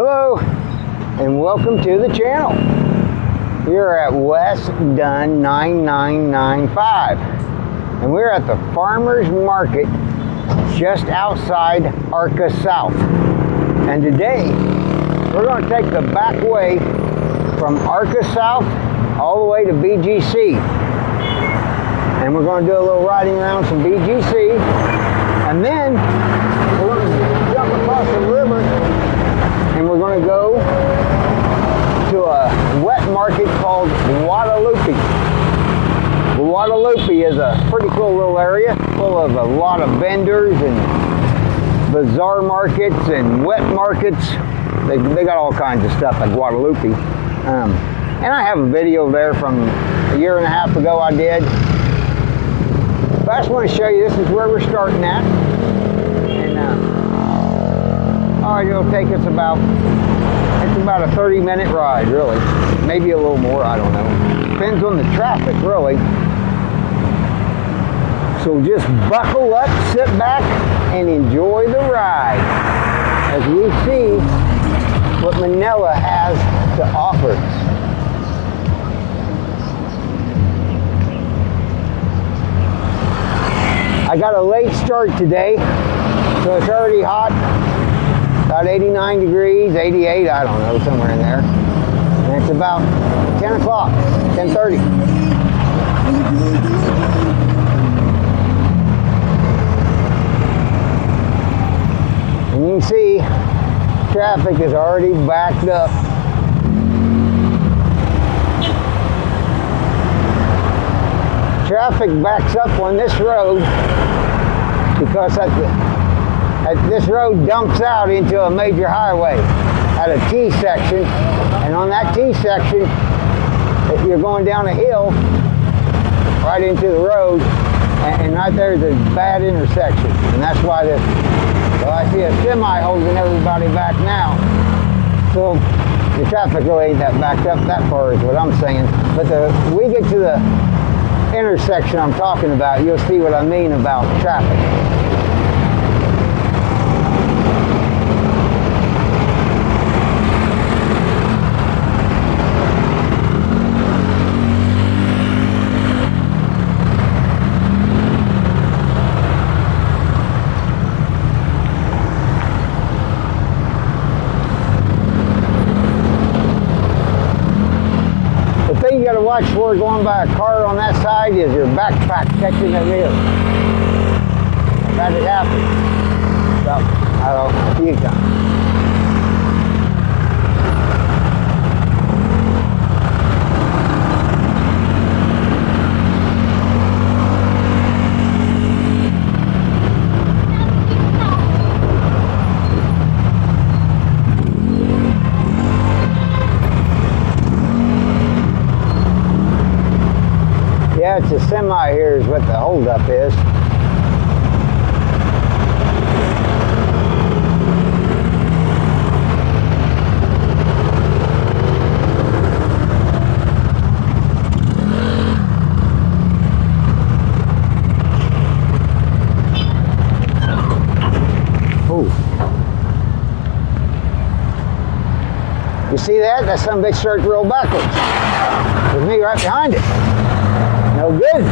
Hello and welcome to the channel. We're at West Dunn 9995 and we're at the farmers market just outside Arca South. And today we're going to take the back way from Arca South all the way to B.G.C. And we're going to do a little riding around some B.G.C. and then we're going to jump across the river and we're going to go to a wet market called Guadalupe. Guadalupe is a pretty cool little area full of a lot of vendors and bazaar markets and wet markets. They got all kinds of stuff at Guadalupe. And I have a video there from a year and a half ago I did. But I just want to show you, this is where we're starting at. And it'll take us about a 30-minute ride, really. Maybe a little more, I don't know. Depends on the traffic, really. So just buckle up, sit back, and enjoy the ride as we see what Manila has to offer. I got a late start today, so it's already hot. About 89 degrees, 88, I don't know, somewhere in there. And it's about 10 o'clock, 10:30. And you can see traffic is already backed up. Traffic backs up on this road because this road dumps out into a major highway at a T section, and on that T section, if you're going down a hill right into the road, and right there is a bad intersection, and that's why I see a semi holding everybody back now. So the traffic really ain't that backed up that far is what I'm saying. But we get to the intersection I'm talking about, you'll see what I mean about traffic. You got to watch for going by a car on that side is your backpack catching the wheel. That has happened about, I don't know, a few times. Yeah, it's a semi here is what the holdup is. Oh. You see that? That son of a bitch started to roll backwards. There's me right behind it. No good.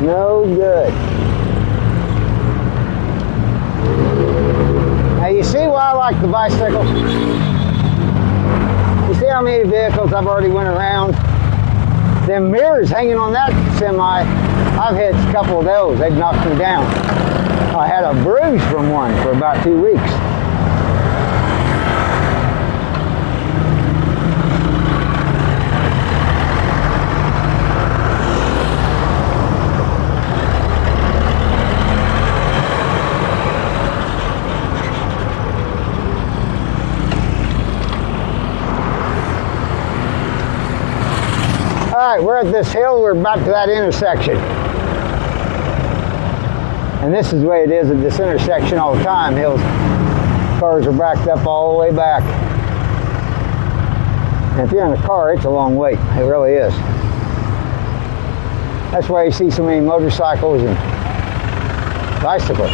No good. Now you see why I like the bicycle? You see how many vehicles I've already went around? Them mirrors hanging on that semi, I've hit a couple of those. They've knocked me down. I had a bruise from one for about 2 weeks. All right, we're at this hill, we're about to that intersection. And this is the way it is at this intersection all the time. Hills, cars are backed up all the way back. And if you're in a car, it's a long wait. It really is. That's why you see so many motorcycles and bicycles.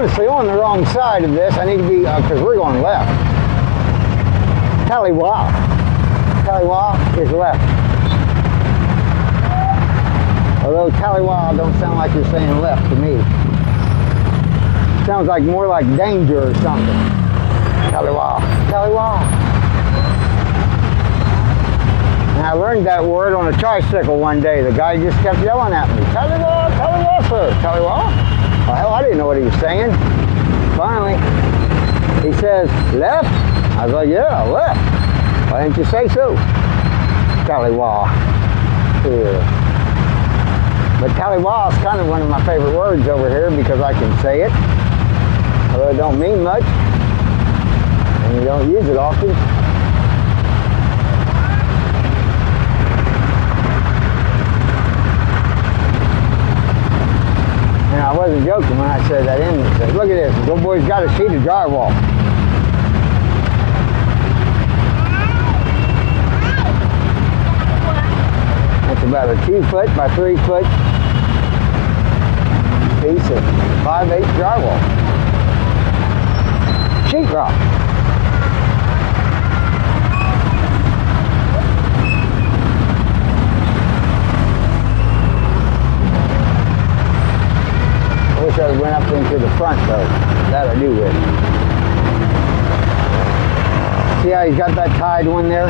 honestly on the wrong side of this. I need to be, because we're going left. Taliwa. Taliwa is left. Although Taliwa don't sound like you're saying left to me. Sounds like more like danger or something. Taliwa. Taliwa. And I learned that word on a tricycle one day. The guy just kept yelling at me, Taliwa, Taliwa, sir. Taliwa? Well, hell, I didn't know what he was saying. Finally, he says, left? I was like, yeah, left. Why didn't you say so? Taliwa. Yeah. But Taliwa is kind of one of my favorite words over here because I can say it. Although it don't mean much. And you don't use it often. I wasn't joking when I said that in. Said, look at this, the little boy's got a sheet of drywall. That's about a 2-foot by 3-foot piece of 5/8 drywall. Sheetrock. I wish I went up into the front though. That I do with. See how he's got that tied one there?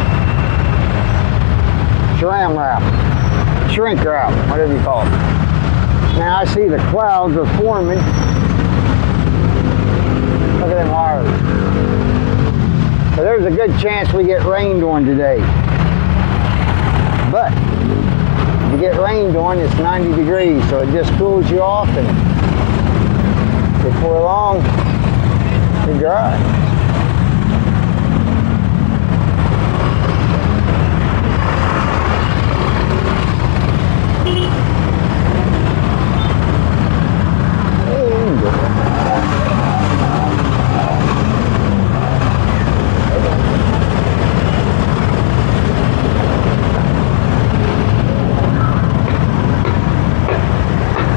Shram wrap. Shrink wrap, whatever you call it. Now I see the clouds are forming. Look at them wires. So there's a good chance we get rained on today. But if you get rained on, it's 90 degrees, so it just cools you off and before long, you're dry.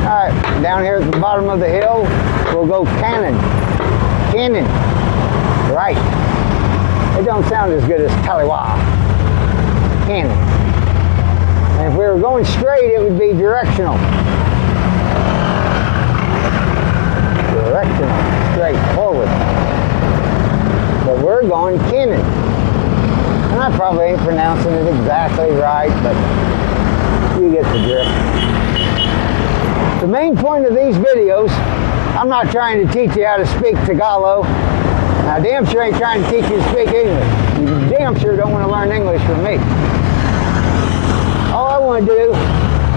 All right, down here at the bottom of the hill, we'll go cannon. Cannon. Right. It don't sound as good as Taliwa. Cannon. And if we were going straight, it would be directional. Directional. Straight forward. But we're going cannon. And I probably ain't pronouncing it exactly right, but you get the drift. The main point of these videos, I'm not trying to teach you how to speak Tagalog. Now, damn sure ain't trying to teach you to speak English. You damn sure don't want to learn English from me. All I want to do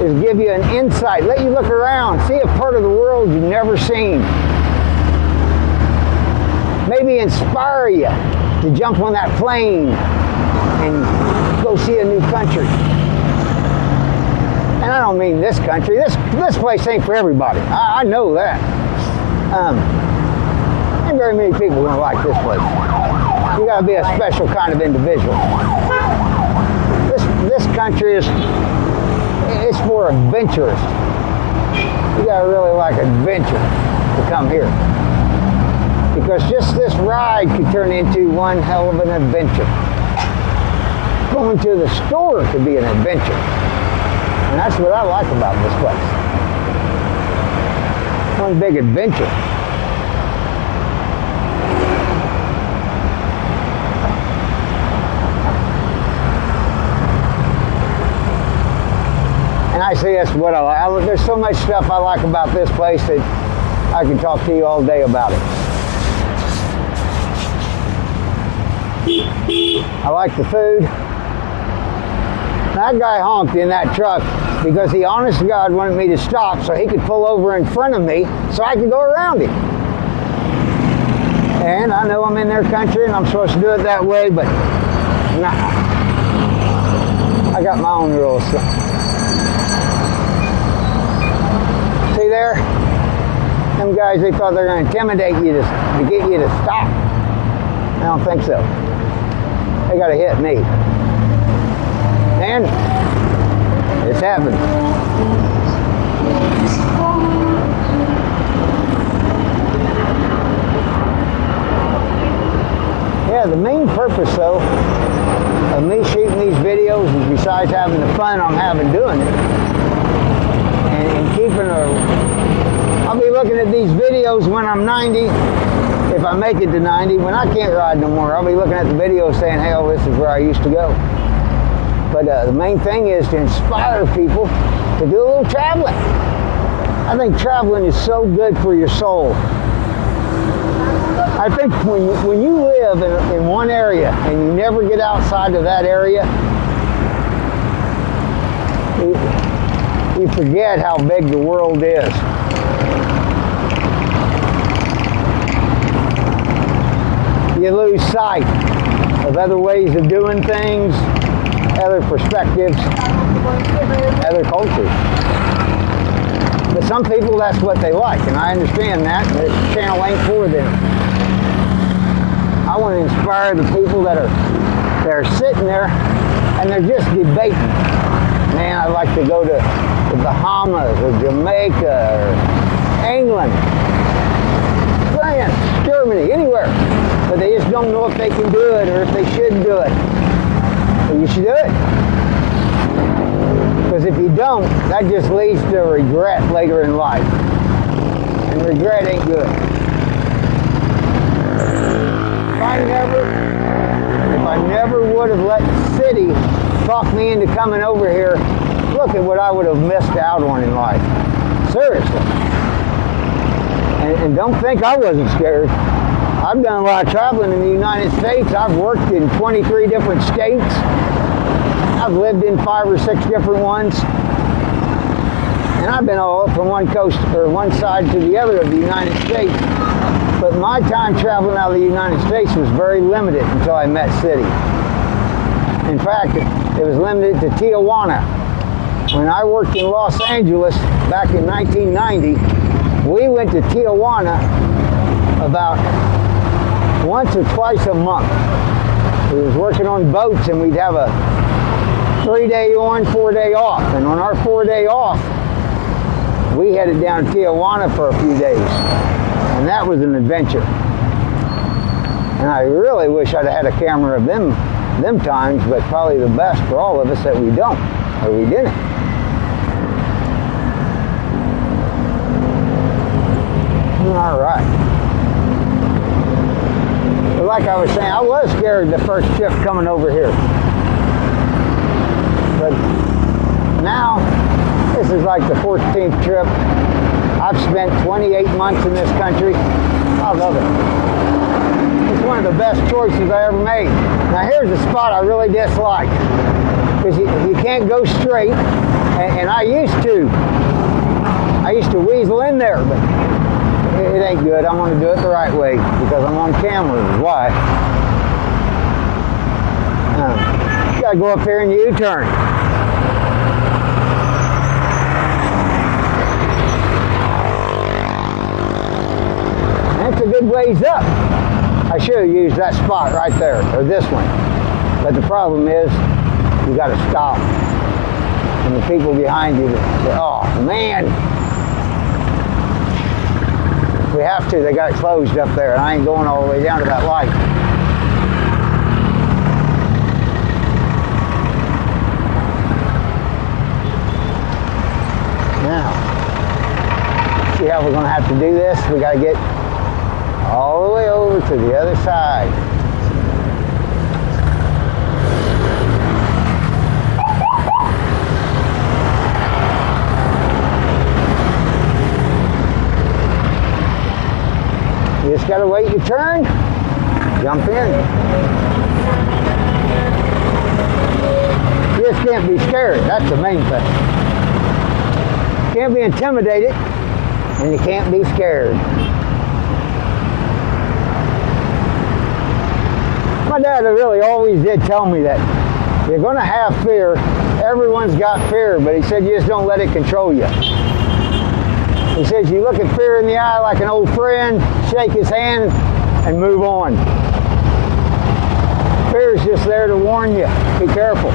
is give you an insight, let you look around, see a part of the world you've never seen. Maybe inspire you to jump on that plane and go see a new country. And I don't mean this country. This place ain't for everybody. I know that. Ain't very many people gonna like this place. You gotta be a special kind of individual. This country it's for adventurers. You gotta really like adventure to come here. Because just this ride could turn into one hell of an adventure. Going to the store could be an adventure. And that's what I like about this place. One big adventure. And I say that's what I like. There's so much stuff I like about this place that I can talk to you all day about it. I like the food. That guy honked in that truck because he, honest to God, wanted me to stop so he could pull over in front of me so I could go around him. And I know I'm in their country and I'm supposed to do it that way, but nah. I got my own rules. See there? Them guys, they thought they were going to intimidate you to get you to stop. I don't think so. They got to hit me. And it's happened. the main purpose, though, of me shooting these videos is, besides having the fun I'm having doing it, and keeping I'll be looking at these videos when I'm 90, if I make it to 90. When I can't ride no more, I'll be looking at the videos saying, hey, oh, this is where I used to go. But the main thing is to inspire people to do a little traveling. I think traveling is so good for your soul. I think when you live in one area and you never get outside of that area, you forget how big the world is. You lose sight of other ways of doing things, other perspectives, other cultures. But some people, that's what they like, and I understand that. This channel ain't for them. I want to inspire the people that are sitting there and they're just debating. Man, I'd like to go to the Bahamas or Jamaica or England, France, Germany, anywhere. But they just don't know if they can do it or if they should do it. Well, you should do it. Because if you don't, that just leads to regret later in life. And regret ain't good. If I never would have let the city talk me into coming over here, look at what I would have missed out on in life. Seriously. And don't think I wasn't scared. I've done a lot of traveling in the United States. I've worked in 23 different states. I've lived in 5 or 6 different ones. And I've been all from one coast or one side to the other of the United States. But my time traveling out of the United States was very limited until I met City. In fact, it was limited to Tijuana. When I worked in Los Angeles back in 1990, we went to Tijuana about once or twice a month. We was working on boats and we'd have a 3-day on, 4-day off. And on our 4-day off, we headed down to Tijuana for a few days. And that was an adventure. And I really wish I'd have had a camera of them times, but probably the best for all of us that we don't, or we didn't. All right. But like I was saying, I was scared the first trip coming over here. But now, this is like the 14th trip. I've spent 28 months in this country. I love it. It's one of the best choices I ever made. Now here's a spot I really dislike. Because you can't go straight. And I used to weasel in there, but it ain't good. I'm going to do it the right way because I'm on camera. Why? You got to go up here and U-turn. That's a good ways up. I should have used that spot right there, or this one. But the problem is, you got to stop. And the people behind you say, oh man. If we have to, they got it closed up there, and I ain't going all the way down to that light. Now, see how we're going to have to do this? We got to get all the way over to the other side. You just got to wait your turn, jump in. You just can't be scared. That's the main thing. You can't be intimidated, and you can't be scared. My dad really always did tell me that you're going to have fear. Everyone's got fear, but he said you just don't let it control you. He says you look at fear in the eye like an old friend, shake his hand, and move on. Fear is just there to warn you. Be careful,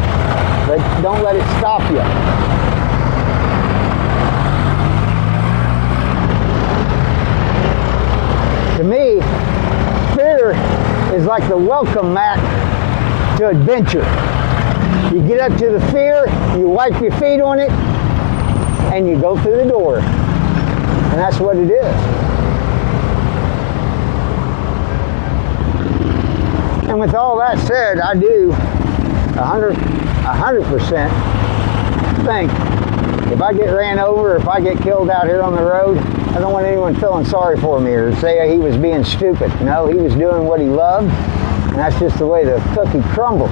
but don't let it stop you. To me, fear is like the welcome mat to adventure. You get up to the fear, you wipe your feet on it, and you go through the door. And that's what it is. And with all that said, I do 100% think if I get ran over, if I get killed out here on the road, I don't want anyone feeling sorry for me or say he was being stupid. No, he was doing what he loved, and that's just the way the cookie crumbles.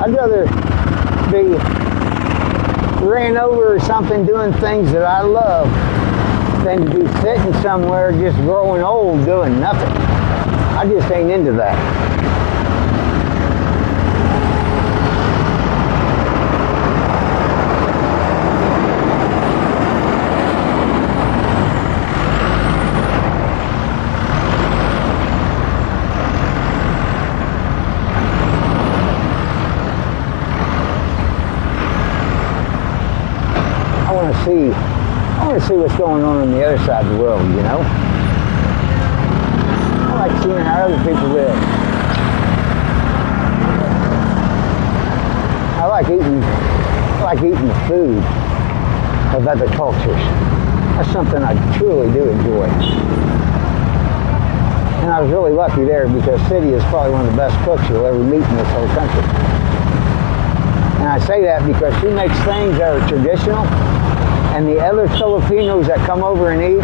I'd rather be ran over or something doing things that I love than to be sitting somewhere just growing old doing nothing. I just ain't into that. I want to see what's going on the other side of the world, you know? I like seeing how other people live. I like eating the food of other cultures. That's something I truly do enjoy. And I was really lucky there because City is probably one of the best cooks you'll ever meet in this whole country. And I say that because she makes things that are traditional, and the other Filipinos that come over and eat,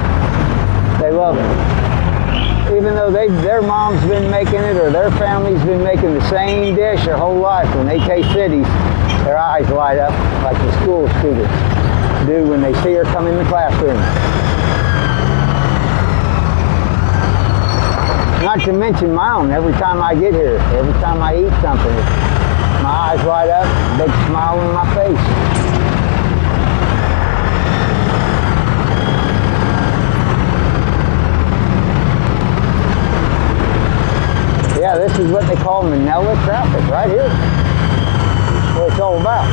they love it. Even though their mom's been making it or their family's been making the same dish their whole life, when they taste Cities, their eyes light up like the school students do when they see her come in the classroom. Not to mention my own. Every time I get here, every time I eat something, my eyes light up, a big smile on my face. Yeah, this is what they call Manila traffic right here. That's what it's all about.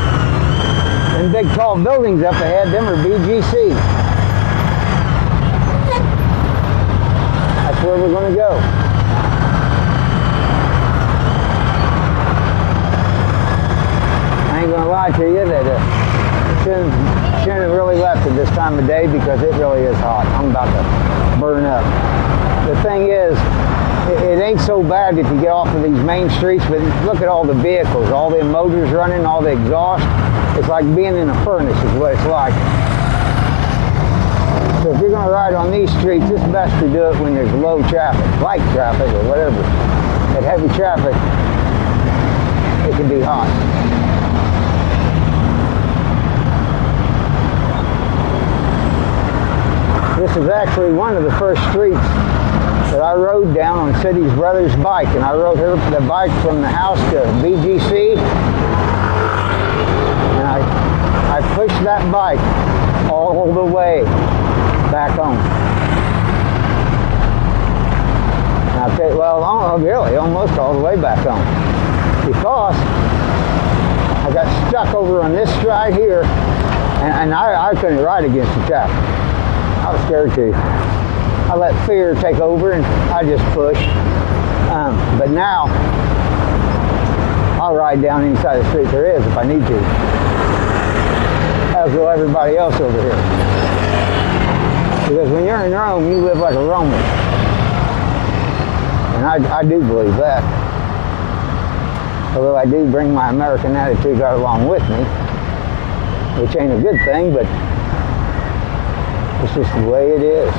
And big tall buildings up ahead, them are B.G.C. That's where we're going to go. I ain't going to lie to you that shouldn't have really left at this time of day because it really is hot. I'm about to burn up. The thing is, it ain't so bad if you get off of these main streets, but look at all the vehicles, all the motors running, all the exhaust. It's like being in a furnace is what it's like. So if you're going to ride on these streets, it's best to do it when there's low traffic, light traffic or whatever. At heavy traffic, it can be hot. This is actually one of the first streets that I rode down on City's brother's bike, and I rode the bike from the house to B.G.C. and I pushed that bike all the way back home. And I'll tell you, well, really, almost all the way back home, because I got stuck over on this stride here, and I couldn't ride against the traffic. I was scared to. I let fear take over and I just pushed. But now, I'll ride down any side of the street there is if I need to. As will everybody else over here. Because when you're in Rome, you live like a Roman. And I do believe that. Although I do bring my American attitude right along with me, which ain't a good thing, but it's just the way it is.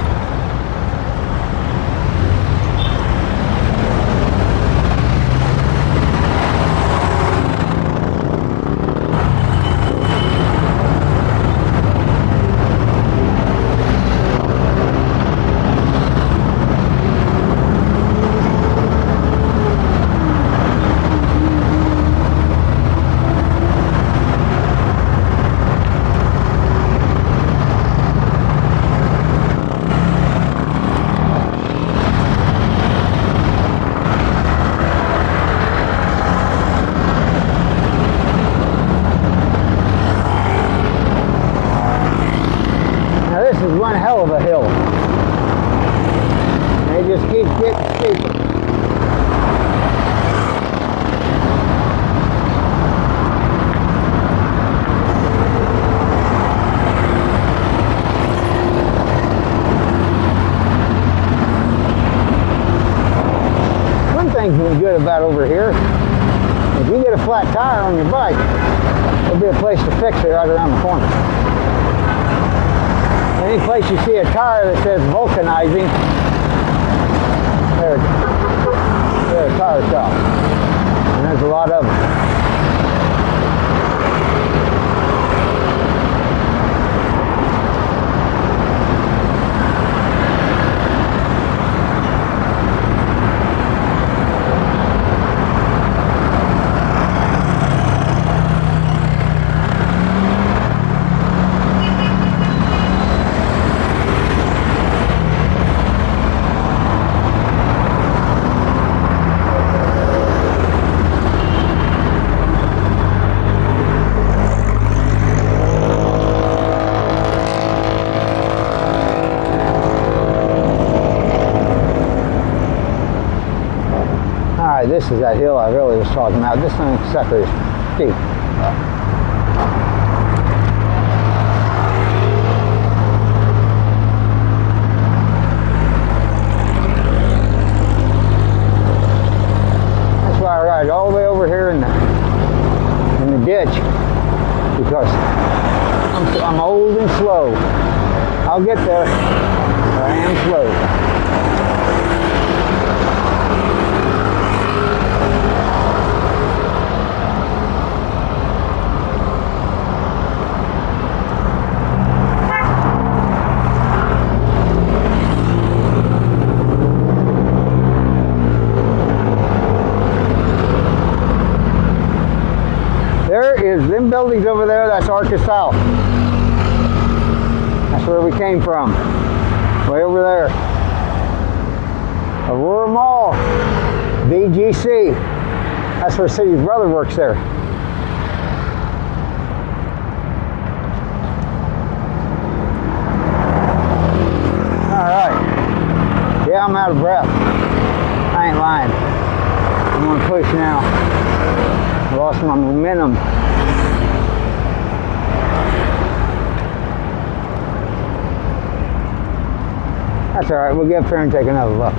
getting steeper. One thing's good about over here, if you get a flat tire on your bike, there'll be a place to fix it right around the corner. Any place you see a tire that says vulcanizing, they're a tire shop. And there's a lot of them. This is that hill I really was talking about. This thing sucker is steep. That's why I ride all the way over here in the ditch, because I'm old and slow. I'll get there, but I am slow. Them buildings over there, that's Arca South. That's where we came from. Way over there. Aurora Mall. B.G.C. That's where City's brother works there. Alright. Yeah, I'm out of breath. I ain't lying. I'm gonna push now. I lost my momentum. That's alright, we'll get up here and take another look.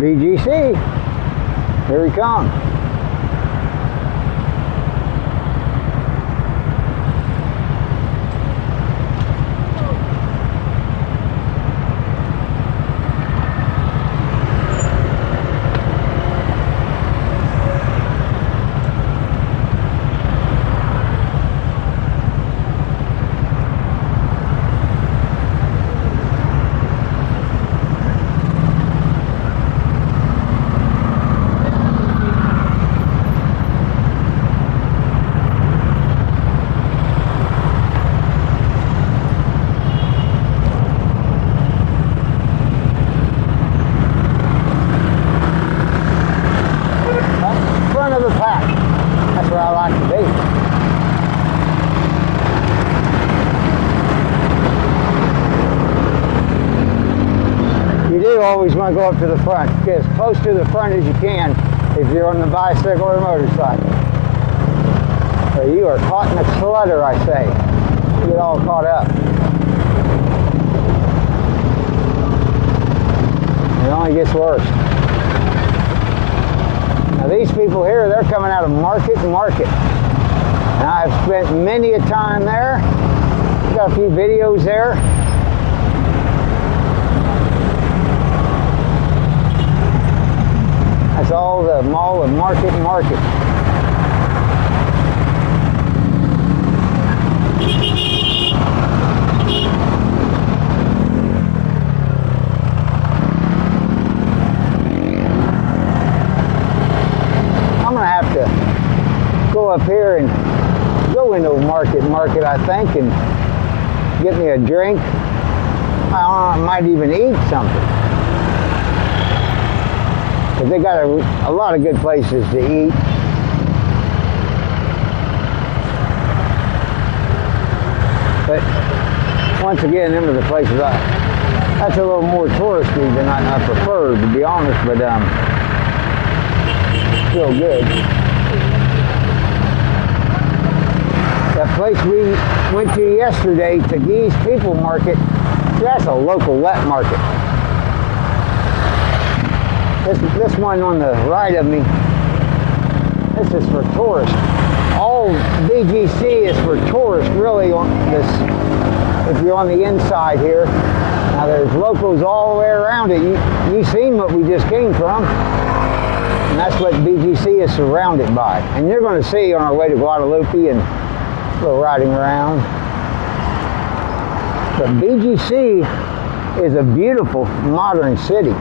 B.G.C. Here he comes. want to go up to the front. Get as close to the front as you can if you're on the bicycle or motorcycle. So you are caught in a clutter, I say. You get all caught up. It only gets worse. Now these people here, they're coming out of market to market. And I've spent many a time there. Got a few videos there. That's all the mall of market to market. I'm gonna have to go up here and go into market, I think, and get me a drink. I might even eat something. Because they got a lot of good places to eat. But once again, them are the places that's a little more touristy than I prefer, to be honest, but still good. That place we went to yesterday, Teguise People Market, that's a local wet market. This one on the right of me, this is for tourists. All B.G.C. is for tourists, really, on this, if you're on the inside here. Now there's locals all the way around it. You've seen what we just came from. And that's what B.G.C. is surrounded by. And you're going to see on our way to Guadalupe and a little riding around. But B.G.C. is a beautiful modern city.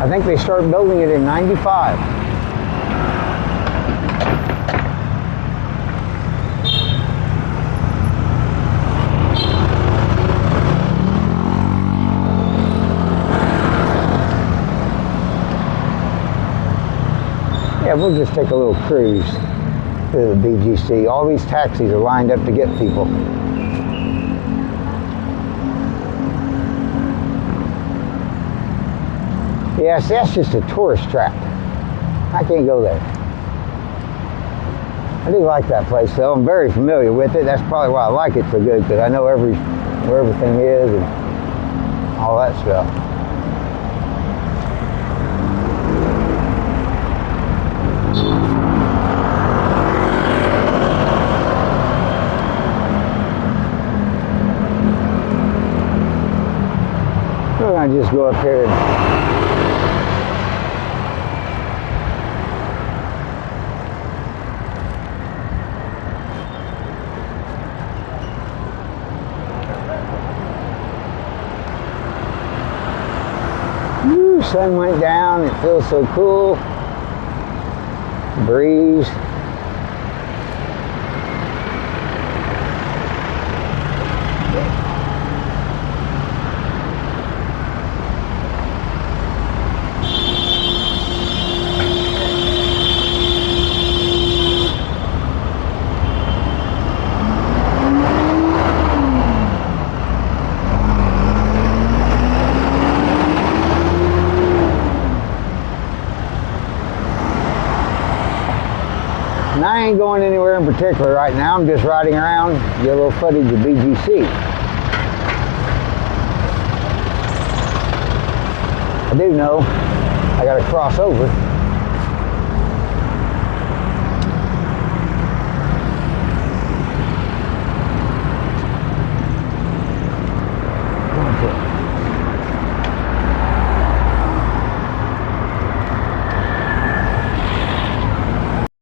I think they started building it in '95. Yeah, we'll just take a little cruise to the B.G.C. All these taxis are lined up to get people. Yes, that's just a tourist trap. I can't go there. I do like that place though. I'm very familiar with it. That's probably why I like it so good, because I know where everything is and all that stuff. We're going to just go up here and sun went down, it feels so cool. Breeze. And I ain't going anywhere in particular right now. I'm just riding around, get a little footage of B.G.C. I do know I got to cross over.